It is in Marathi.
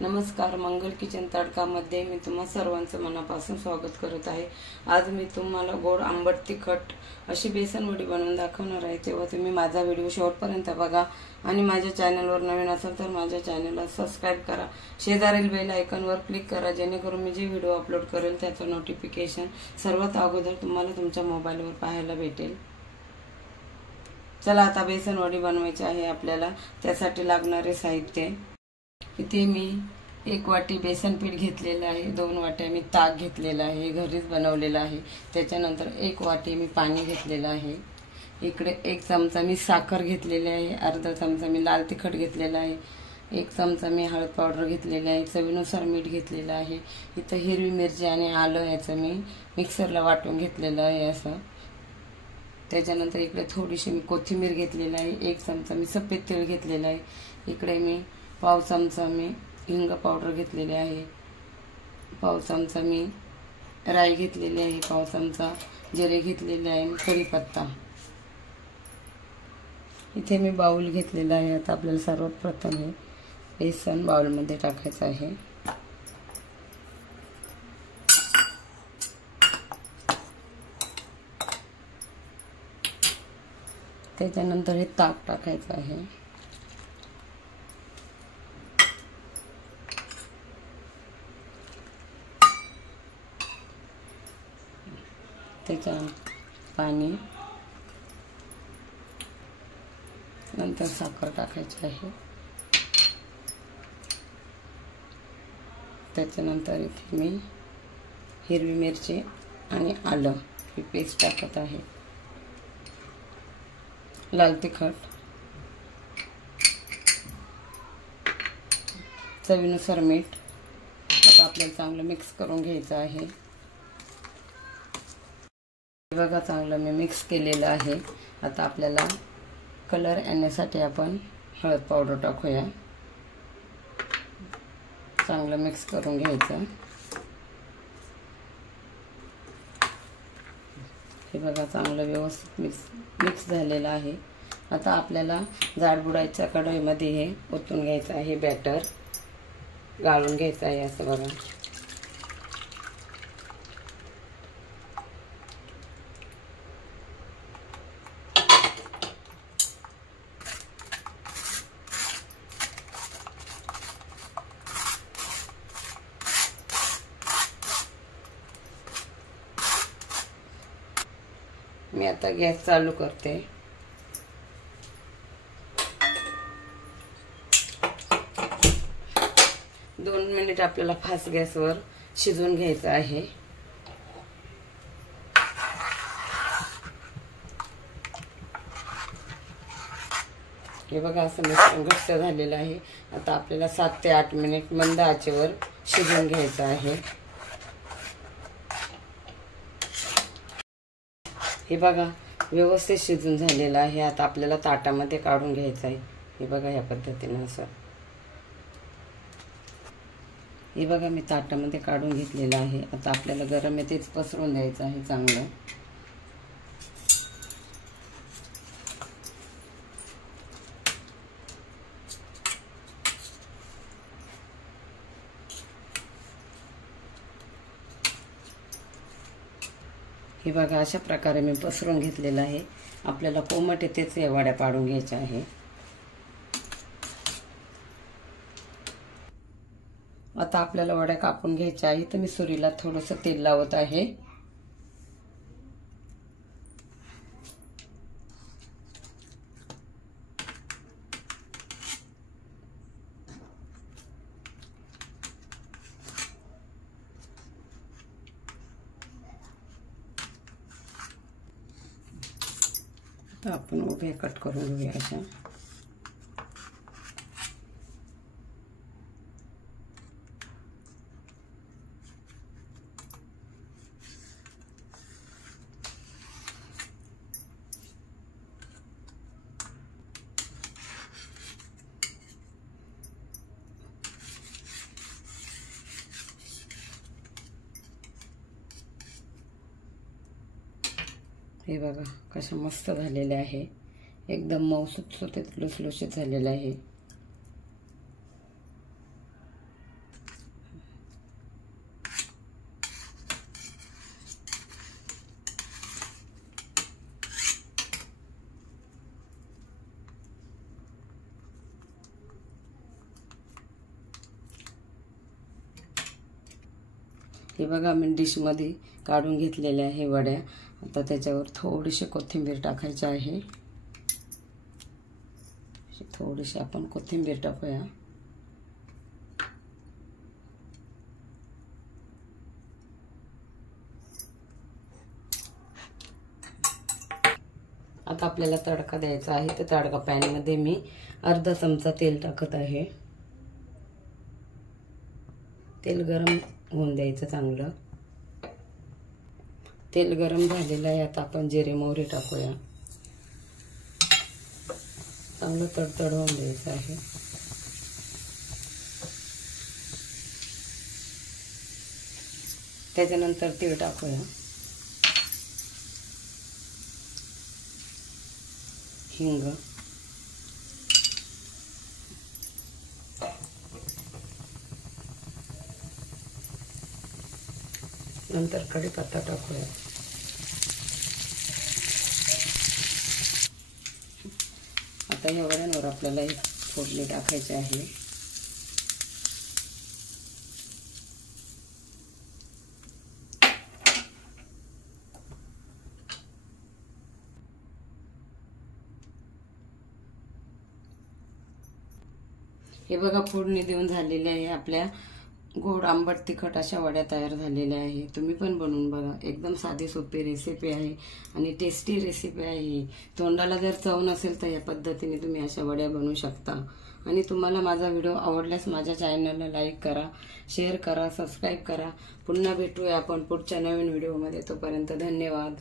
नमस्कार, मंगल किचन तडकामध्ये मी तुम्हा सर्वांचं मनापासून स्वागत करत आहे। आज मी तुम्हाला गोड आंबट तिखट अशी बेसन वडी बनवून दाखवणार आहे। तेव्हा तुम्ही माझा व्हिडिओ शेवटपर्यंत बघा आणि माझ्या चॅनलवर नवीन असाल तर माझ्या चॅनलला सबस्क्राइब करा, शेजारील बेल आयकॉनवर क्लिक करा जेणेकरून मी जे व्हिडिओ अपलोड करेल त्याचं नोटिफिकेशन सर्वात अगोदर तुम्हाला तुमच्या मोबाईलवर पाहायला भेटेल। चला आता बेसन वडी बनवायची आहे आपल्याला। त्यासाठी लागणारे साहित्य इथे मी 1 वाटी बेसन पीठ घेतलेलं आहे, 2 वाट्या मी ताक घेतलेला आहे, घरीच बनवलेला आहे। त्याच्यानंतर 1 वाटी मी पाणी घेतलेलं आहे। इकडे 1 चमचा मी साखर घेतलेली आहे, अर्धा चमचा मी लाल तिखट घेतलेला आहे, 1 चमचा मी हळद पावडर घेतलेला आहे, चवीनुसार मीठ घेतलेलं आहे। इथे हिरवी मिरची आणि आलं याचं मी मिक्सरला वाटून घेतलेलं आहे असं। त्याच्यानंतर इकडे थोडीशी मी कोथिंबीर घेतलेली आहे, 1 चमचा मी सफेद तेल घेतलेलं आहे। इकडे मी पाव चमचा मी हिंग पावडर घेतलेली आहे, पाव चमचा मी राई घेतलेली आहे, पाव चमचा जिरे घेतलेले आहे, कढीपत्ता। इथे मी बाउल घेतलेला आहे। आता आपल्याला सर्वात प्रथम हे बेसन बाउलमध्ये टाकायचं आहे। त्याच्यानंतर हे ताक टाकायचं आहे। त्याच्यात पाणी, नंतर साखर टाकायची आहे। त्याच्यानंतर इथे मी हिरवी मिरची आणि आलं ही पेस्ट टाकत आहे, लाल तिखट, चवीनुसार मीठ। आता आपल्याला चांगलं मिक्स करून घ्यायचं आहे। बघा चांगलं मी मिक्स केलेलं आहे। आता आपल्याला कलर येण्यासाठी आपण हळद पावडर टाकूया, चांगलं मिक्स करून घ्यायचं। हे बघा चांगलं व्यवस्थित मिक्स झालेलं आहे। आता आपल्याला जाडबुडाच्या कढईमध्ये हे ओतून घ्यायचं आहे, बॅटर गाळून घ्यायचं आहे असं बघा। मी आता गॅस चालू करते। दोन मिनिट आपल्याला फास्ट गॅसवर शिजवून घ्यायचं आहे। हे बघा असं मिश्रण घट्ट झालेलं आहे। आता आपल्याला 7 ते 8 मिनिट मंद आचेवर शिजवून घ्यायचं आहे। हे बघा व्यवस्थित शिजून झालेलं आहे। आता आपल्याला ताटामध्ये काढून घ्यायचं आहे। हे बघा या पद्धतीने असं। हे बघा मी ताटामध्ये काढून घेतलेलं आहे। आता आपल्याला गरम आहे तेच पसरून द्यायचं आहे चांगलं। हे बघा अशा प्रकारे मी पसरून घेतलेलं आहे। आपल्याला कोमट आहे तेच या वड्या पाडून घ्यायच्या आहे। आता आपल्याला वड्या कापून घ्यायच्या आहे, तर मी सुरीला थोडंसं तेल लावत आहे। आपण उभे कट करून घेऊया अशा। हे बघा कशा मस्त झालेले आहे, एकदम मऊ सुटसुटीत लुसलुशीत झालेला आहे। हे बघा मी डिशमध्ये काढून घेतलेल्या आहे वड्या. आता त्याच्यावर थोडीशी कोथिंबीर टाकायची आहे. थोडीशी आपण कोथिंबीर टाकूया. आता आपल्याला तडका द्यायचा आहे. तर तडका पॅनमध्ये मी अर्धा चमचा तेल टाकत आहे. तेल गरम होऊन द्यायचं चांगलं. तेल गरम झालेलं आहे. आता आपण जिरे मोहरी टाकूया. चांगलं तडतड होऊन द्यायचं आहे. त्याच्यानंतर तीळ टाकूया, हिंग, नंतर कढीपत्ता टाकूया. आता या वड्यांवर आपल्याला एक फोडणी टाकायची आहे. हे बघा फोडणी देऊन झालेले आहे. आपल्या गोड आंबट तिखट अशा वड्या तयार झालेल्या आहे. तुम्ही पण बनवून बघा. एकदम साधी सोपी रेसिपी आहे आणि टेस्टी रेसिपी आहे. तोंडाला जर चव नसेल तर या पद्धतीने तुम्ही अशा वड्या बनवू शकता. आणि तुम्हाला माझा व्हिडिओ आवडल्यास माझ्या चॅनलला लाईक करा, शेअर करा, सबस्क्राईब करा. पुन्हा भेटूया आपण पुढच्या नवीन व्हिडिओमध्ये. तोपर्यंत धन्यवाद.